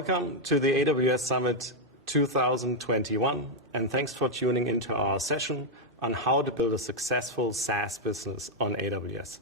Welcome to the AWS Summit 2021, and thanks for tuning into our session on how to build a successful SaaS business on AWS.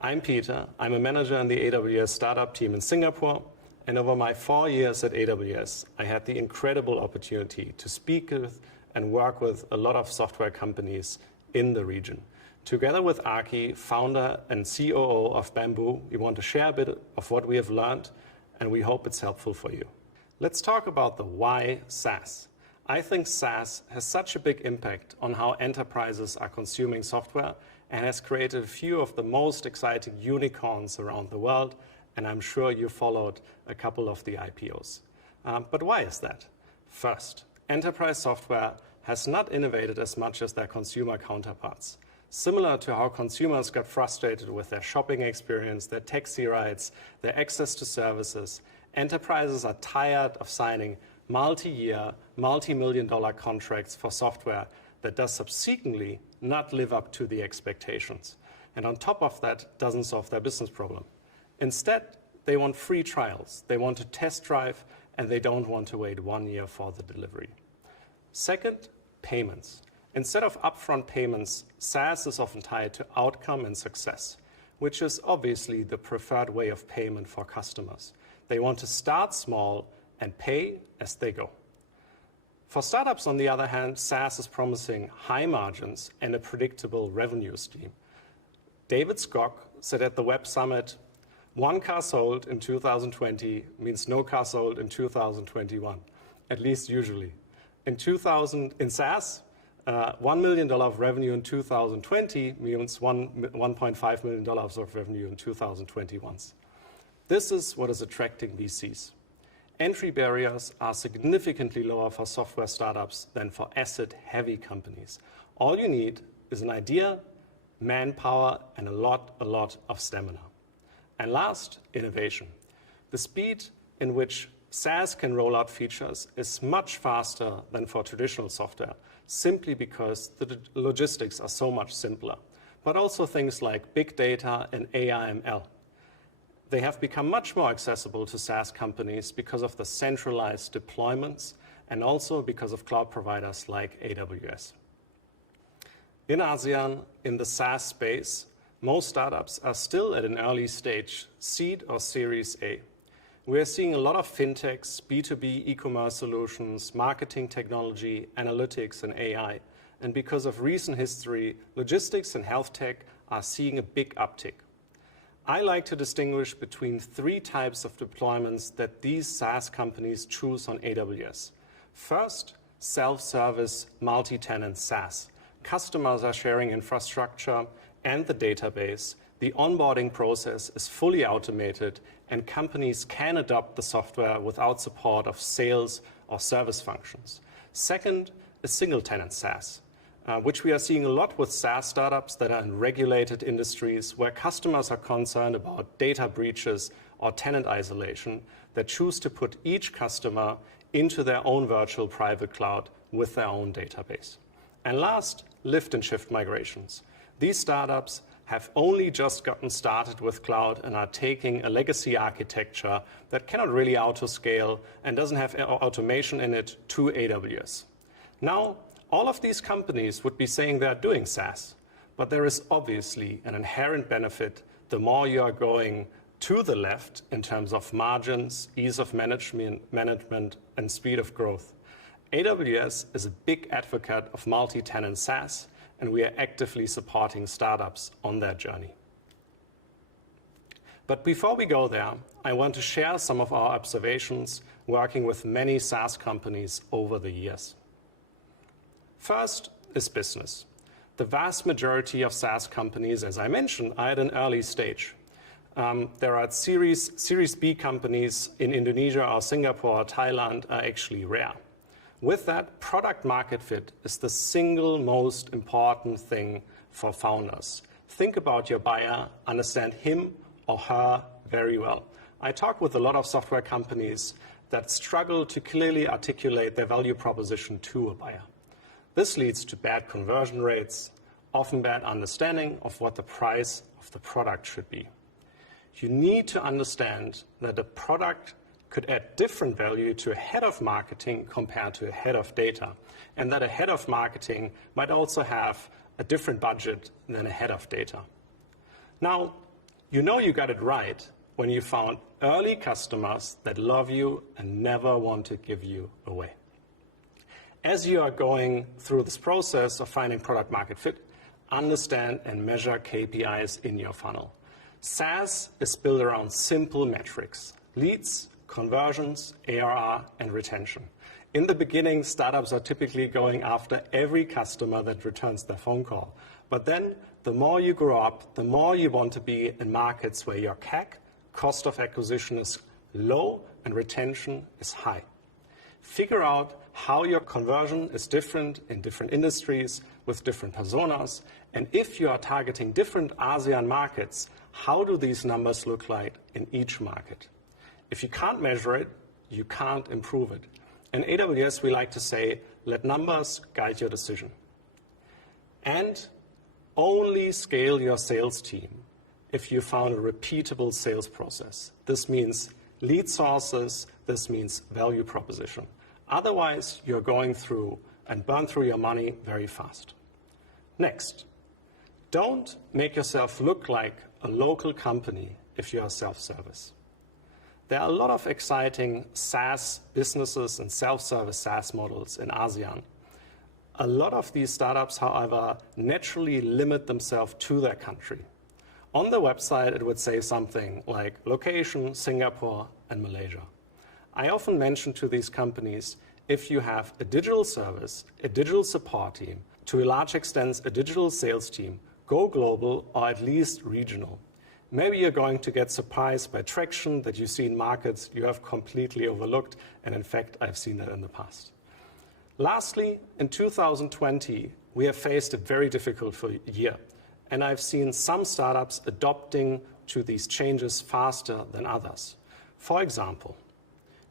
I'm Peter. I'm a manager in the AWS startup team in Singapore, and over my 4 years at AWS, I had the incredible opportunity to speak with and work with a lot of software companies in the region. Together with Aki, founder and COO of Bamboo, we want to share a bit of what we have learned, and we hope it's helpful for you. Let's talk about the why SaaS. I think SaaS has such a big impact on how enterprises are consuming software and has created a few of the most exciting unicorns around the world, and I'm sure you followed a couple of the IPOs. But why is that? First, enterprise software has not innovated as much as their consumer counterparts. Similar to how consumers got frustrated with their shopping experience, their taxi rides, their access to services, enterprises are tired of signing multi-year, multi-million-dollar contracts for software that does subsequently not live up to the expectations. And on top of that, doesn't solve their business problem. Instead, they want free trials, they want to test drive, and they don't want to wait 1 year for the delivery. Second, payments. Instead of upfront payments, SaaS is often tied to outcome and success, which is obviously the preferred way of payment for customers. They want to start small and pay as they go. For startups, on the other hand, SaaS is promising high margins and a predictable revenue stream. David Skok said at the Web Summit, "One car sold in 2020 means no car sold in 2021, at least usually. In SaaS, $1 million of revenue in 2020 means $1.5 million of revenue in 2021. This is what is attracting VCs. Entry barriers are significantly lower for software startups than for asset-heavy companies. All you need is an idea, manpower, and a lot of stamina. And last, innovation. The speed in which SaaS can roll out features is much faster than for traditional software, simply because the logistics are so much simpler. But also things like big data and AI/ML. They have become much more accessible to SaaS companies because of the centralized deployments and also because of cloud providers like AWS. In ASEAN, in the SaaS space, most startups are still at an early stage, seed or Series A. We are seeing a lot of fintechs, B2B e-commerce solutions, marketing technology, analytics, and AI. And because of recent history, logistics and health tech are seeing a big uptick. I like to distinguish between 3 types of deployments that these SaaS companies choose on AWS. First, self-service multi-tenant SaaS. Customers are sharing infrastructure and the database. The onboarding process is fully automated, and companies can adopt the software without support of sales or service functions. Second, a single-tenant SaaS, which we are seeing a lot with SaaS startups that are in regulated industries where customers are concerned about data breaches or tenant isolation that choose to put each customer into their own virtual private cloud with their own database. And last, lift and shift migrations. These startups have only just gotten started with cloud and are taking a legacy architecture that cannot really auto-scale and doesn't have automation in it to AWS. Now, all of these companies would be saying they're doing SaaS, but there is obviously an inherent benefit the more you are going to the left in terms of margins, ease of management, and speed of growth. AWS is a big advocate of multi-tenant SaaS, and we are actively supporting startups on their journey. But before we go there, I want to share some of our observations working with many SaaS companies over the years. First is business. The vast majority of SaaS companies, as I mentioned, are at an early stage. There are Series B companies in Indonesia or Singapore or Thailand are actually rare. With that, product market fit is the single most important thing for founders. Think about your buyer, understand him or her very well. I talk with a lot of software companies that struggle to clearly articulate their value proposition to a buyer. This leads to bad conversion rates, often bad understanding of what the price of the product should be. you need to understand that a product could add different value to a head of marketing compared to a head of data, and that a head of marketing might also have a different budget than a head of data. Now, you know you got it right when you found early customers that love you and never want to give you away. As you are going through this process of finding product market fit, understand and measure KPIs in your funnel. SaaS is built around simple metrics: leads, conversions, ARR, and retention. In the beginning, startups are typically going after every customer that returns their phone call. But then, the more you grow up, the more you want to be in markets where your CAC, cost of acquisition, is low and retention is high. Figure out how your conversion is different in different industries with different personas, and if you are targeting different ASEAN markets, how do these numbers look like in each market? If you can't measure it, you can't improve it. In AWS, we like to say, let numbers guide your decision. And only scale your sales team if you found a repeatable sales process. This means lead sources, this means value proposition. Otherwise, you're going through and burn through your money very fast. Next, don't make yourself look like a local company if you are self-service. There are a lot of exciting SaaS businesses and self-service SaaS models in ASEAN. A lot of these startups, however, naturally limit themselves to their country. On the website, it would say something like location, Singapore, and Malaysia. I often mention to these companies, if you have a digital service, a digital support team, to a large extent a digital sales team, go global or at least regional. Maybe you're going to get surprised by traction that you see in markets you have completely overlooked, and in fact, I've seen that in the past. Lastly, in 2020, we have faced a very difficult year, and I've seen some startups adopting to these changes faster than others. For example,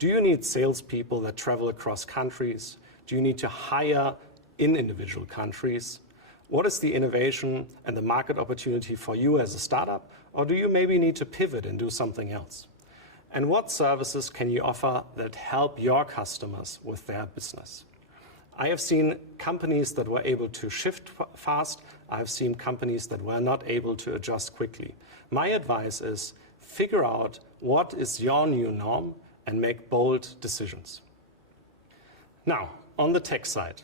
do you need salespeople that travel across countries? Do you need to hire in individual countries? What is the innovation and the market opportunity for you as a startup? Or do you maybe need to pivot and do something else? And what services can you offer that help your customers with their business? I have seen companies that were able to shift fast. I've seen companies that were not able to adjust quickly. My advice is figure out what is your new norm and make bold decisions. Now, on the tech side,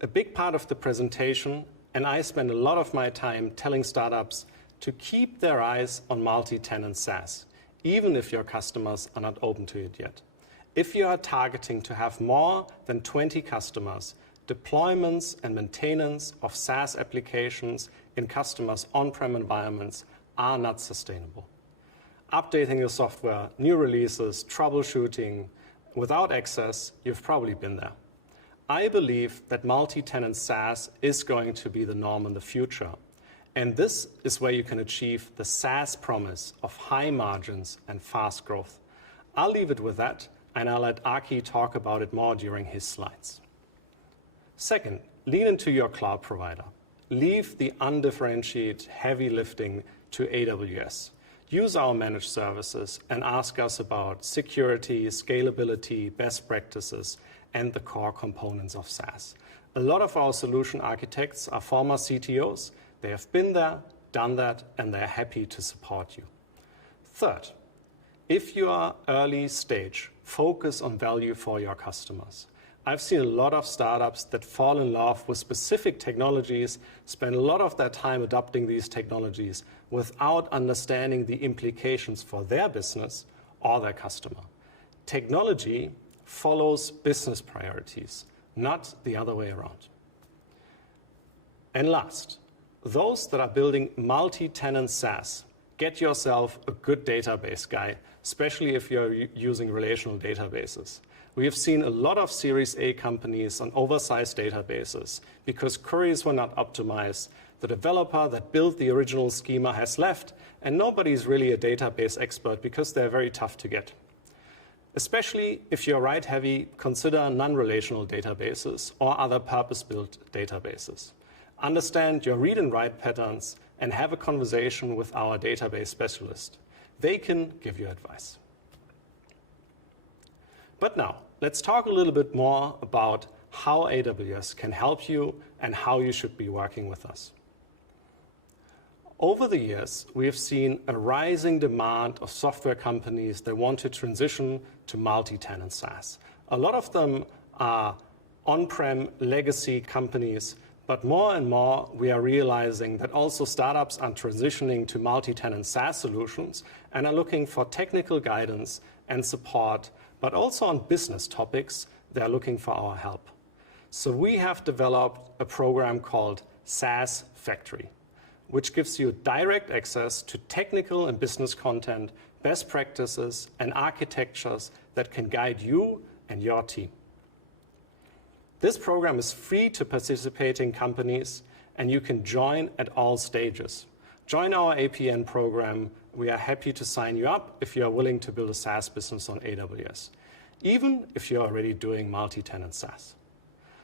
a big part of the presentation, and I spend a lot of my time telling startups to keep their eyes on multi-tenant SaaS, even if your customers are not open to it yet. If you are targeting to have more than 20 customers, deployments and maintenance of SaaS applications in customers' on-prem environments are not sustainable. Updating your software, new releases, troubleshooting, without access, you've probably been there. I believe that multi-tenant SaaS is going to be the norm in the future. And this is where you can achieve the SaaS promise of high margins and fast growth. I'll leave it with that, and I'll let Aki talk about it more during his slides. Second, lean into your cloud provider. Leave the undifferentiated heavy lifting to AWS. Use our managed services and ask us about security, scalability, best practices, and the core components of SaaS. A lot of our solution architects are former CTOs. They have been there, done that, and they're happy to support you. Third, if you are early stage, focus on value for your customers. I've seen a lot of startups that fall in love with specific technologies, spend a lot of their time adopting these technologies without understanding the implications for their business or their customer. Technology follows business priorities, not the other way around. And last, those that are building multi-tenant SaaS, get yourself a good database guy, especially if you're using relational databases. We have seen a lot of Series A companies on oversized databases because queries were not optimized. The developer that built the original schema has left, and nobody's really a database expert because they're very tough to get. Especially if you're write-heavy, consider non-relational databases or other purpose-built databases. Understand your read and write patterns and have a conversation with our database specialist. They can give you advice. But now, let's talk a little bit more about how AWS can help you and how you should be working with us. Over the years, we have seen a rising demand of software companies that want to transition to multi-tenant SaaS. A lot of them are on-prem legacy companies, but more and more we are realizing that also startups are transitioning to multi-tenant SaaS solutions and are looking for technical guidance and support, but also on business topics, they are looking for our help. So we have developed a program called Saas Factory, which gives you direct access to technical and business content, best practices, and architectures that can guide you and your team. This program is free to participating companies, and you can join at all stages. Join our APN program. We are happy to sign you up if you are willing to build a SaaS business on AWS, even if you're already doing multi-tenant SaaS.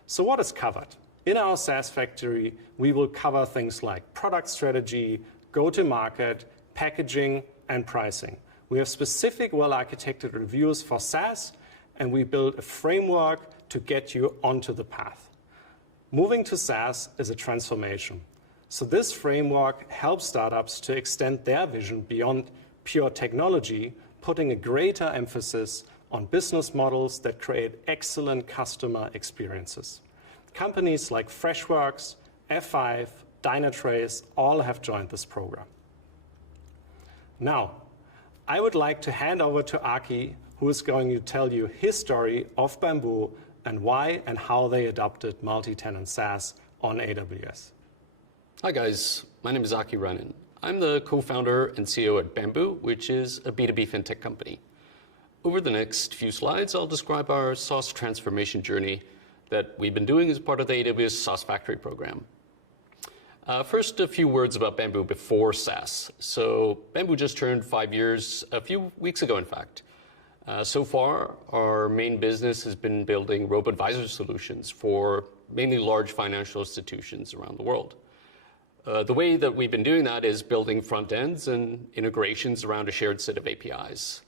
So what is covered? In our Saas Factory, we will cover things like product strategy, go-to-market, packaging, and pricing. We have specific well-architected reviews for SaaS, and we build a framework to get you onto the path. Moving to SaaS is a transformation. So this framework helps startups to extend their vision beyond pure technology, putting a greater emphasis on business models that create excellent customer experiences. Companies like Freshworks, F5, Dynatrace all have joined this program. Now, I would like to hand over to Aki, who is going to tell you his story of Bamboo and why and how they adopted multi-tenant SaaS on AWS. Hi guys, my name is Aki Renan. I'm the co-founder and CEO at Bamboo, which is a B2B fintech company. Over the next few slides, I'll describe our SaaS transformation journey that we've been doing as part of the AWS Saas Factory program. First, a few words about Bamboo before SaaS. So Bamboo just turned 5 years a few weeks ago, in fact. So far, our main business has been building robo-advisor solutions for mainly large financial institutions around the world. The way that we've been doing that is building front ends and integrations around a shared set of APIs.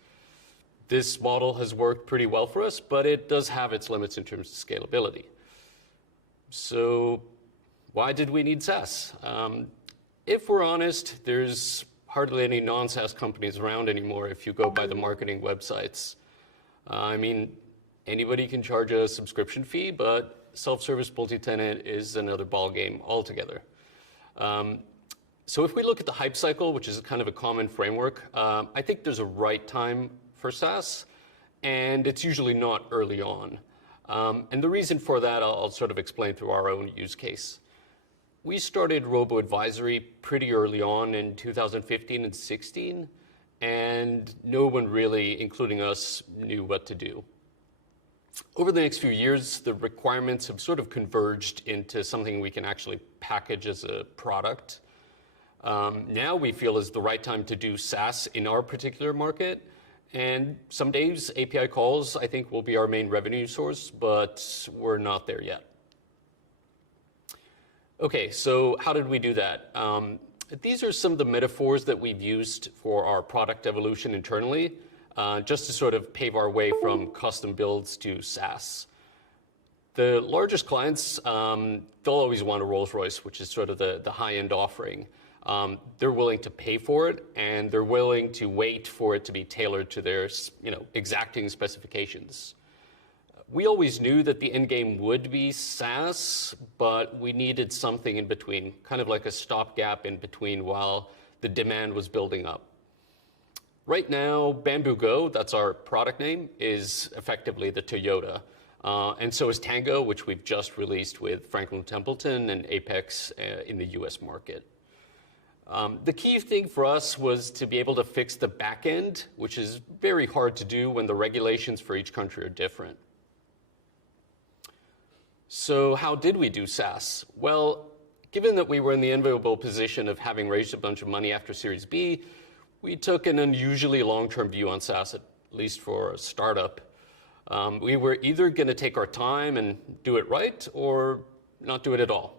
This model has worked pretty well for us, but it does have its limits in terms of scalability. So why did we need SaaS? If we're honest, there's hardly any non-SaaS companies around anymore if you go by the marketing websites. I mean, anybody can charge a subscription fee, but self-service multi-tenant is another ballgame altogether. So if we look at the hype cycle, which is kind of a common framework, I think there's a right time for SaaS, and it's usually not early on. And the reason for that, I'll sort of explain through our own use case. We started robo-advisory pretty early on in 2015 and 16, and no one really, including us, knew what to do. Over the next few years, the requirements have sort of converged into something we can actually package as a product. Now we feel is the right time to do SaaS in our particular market. And some days API calls, I think, will be our main revenue source, but we're not there yet. Okay, so how did we do that? These are some of the metaphors that we've used for our product evolution internally, just to sort of pave our way from custom builds to SaaS. The largest clients, they'll always want a Rolls-Royce, which is sort of the high-end offering. They're willing to pay for it, and they're willing to wait for it to be tailored to their, exacting specifications. We always knew that the end game would be SaaS, but we needed something in between, kind of like a stopgap in between while the demand was building up. Right now, Bamboo Go, that's our product name, is effectively the Toyota. And so is Tango, which we've just released with Franklin Templeton and Apex in the US market. The key thing for us was to be able to fix the back end, which is very hard to do when the regulations for each country are different. So how did we do SaaS? Well, given that we were in the enviable position of having raised a bunch of money after Series B, we took an unusually long-term view on SaaS, at least for a startup. We were either going to take our time and do it right or not do it at all.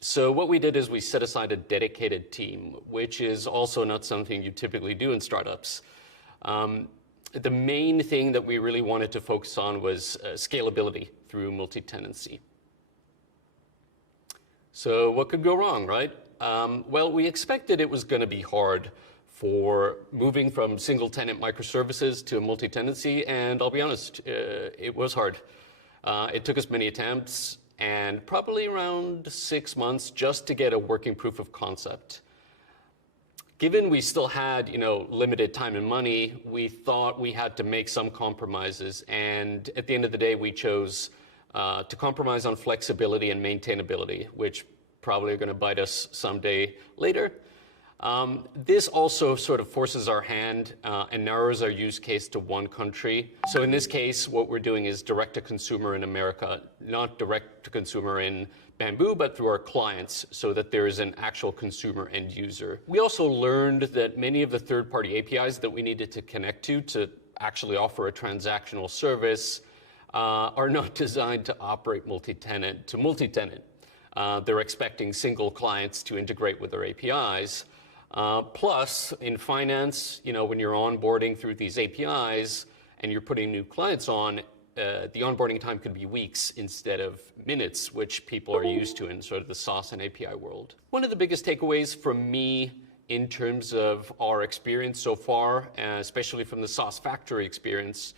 So what we did is we set aside a dedicated team, which is also not something you typically do in startups. The main thing that we really wanted to focus on was scalability through multi-tenancy. So what could go wrong, right? Well, we expected it was going to be hard for moving from single-tenant microservices to multi-tenancy, and I'll be honest, it was hard. It took us many attempts and probably around 6 months just to get a working proof of concept. Given we still had, limited time and money, we thought we had to make some compromises, and at the end of the day, we chose to compromise on flexibility and maintainability, which probably are going to bite us someday later. This also sort of forces our hand and narrows our use case to one country. So in this case, what we're doing is direct-to-consumer in America, not direct-to-consumer in Bamboo, but through our clients, so that there is an actual consumer end user. We also learned that many of the third-party APIs that we needed to connect to actually offer a transactional service are not designed to operate multi-tenant to multi-tenant. They're expecting single clients to integrate with their APIs. Plus, in finance, when you're onboarding through these APIs and you're putting new clients on, the onboarding time could be weeks instead of minutes, which people are used to in sort of the SaaS and API world. One of the biggest takeaways from me in terms of our experience so far, especially from the Saas Factory experience,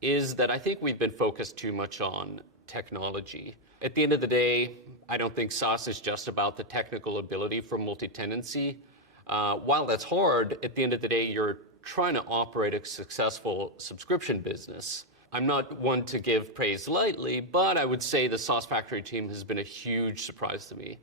is that I think we've been focused too much on technology. At the end of the day, I don't think SaaS is just about the technical ability for multi-tenancy. While that's hard, at the end of the day, you're trying to operate a successful subscription business. I'm not one to give praise lightly, but I would say the Saas Factory team has been a huge surprise to me.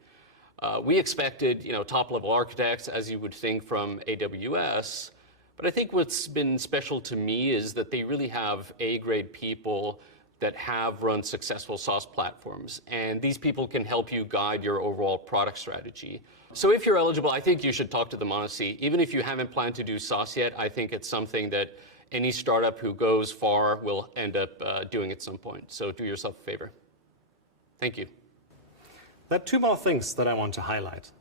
We expected, top-level architects, as you would think from AWS, but I think what's been special to me is that they really have A-grade people that have run successful SaaS platforms, and these people can help you guide your overall product strategy. So if you're eligible, I think you should talk to them honestly. Even if you haven't planned to do SaaS yet, I think it's something that any startup who goes far will end up doing at some point. So do yourself a favor. Thank you. There are two more things that I want to highlight.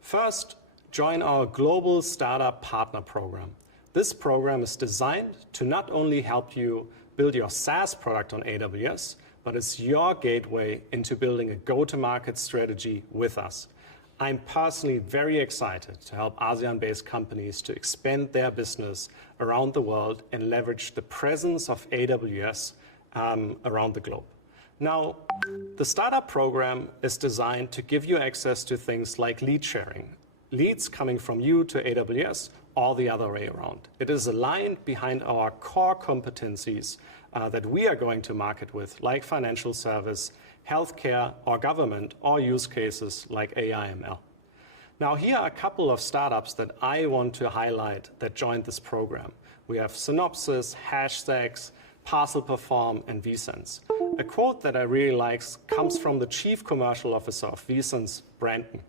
First, join our Global Startup Partner Program. This program is designed to not only help you build your SaaS product on AWS, but it's your gateway into building a go-to-market strategy with us. I'm personally very excited to help ASEAN-based companies to expand their business around the world and leverage the presence of AWS around the globe. Now, the startup program is designed to give you access to things like lead sharing, leads coming from you to AWS or the other way around. It is aligned behind our core competencies that we are going to market with, like financial service, healthcare, or government, or use cases like AI/ML. Now, here are a couple of startups that I want to highlight that joined this program. We have Synopsys, Hashstacks, Parcel Perform, and vSense. A quote that I really like comes from the Chief Commercial Officer of vSense, Brandon.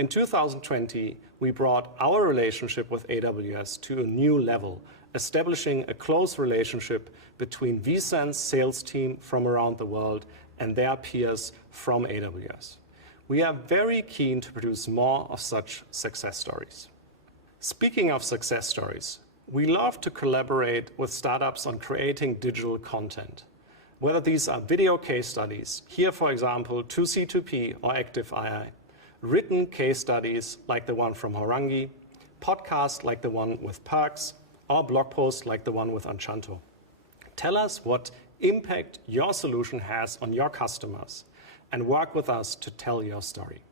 In 2020, we brought our relationship with AWS to a new level, establishing a close relationship between vSense sales team from around the world and their peers from AWS. We are very keen to produce more of such success stories. Speaking of success stories, we love to collaborate with startups on creating digital content. Whether these are video case studies, here for example 2C2P or Active.ai, written case studies like the one from Horangi, podcasts like the one with Perks, or blog posts like the one with Enchanto. Tell us what impact your solution has on your customers and work with us to tell your story.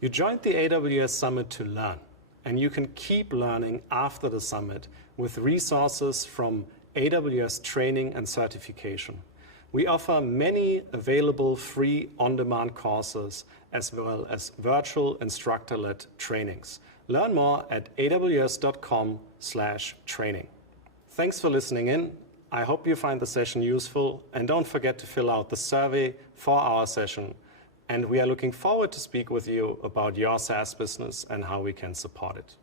You joined the AWS Summit to learn, and you can keep learning after the summit with resources from AWS training and certification. We offer many available free on-demand courses as well as virtual instructor-led trainings. Learn more at aws.com/training. Thanks for listening in. I hope you find the session useful, and don't forget to fill out the survey for our session. And we are looking forward to speak with you about your SaaS business and how we can support it.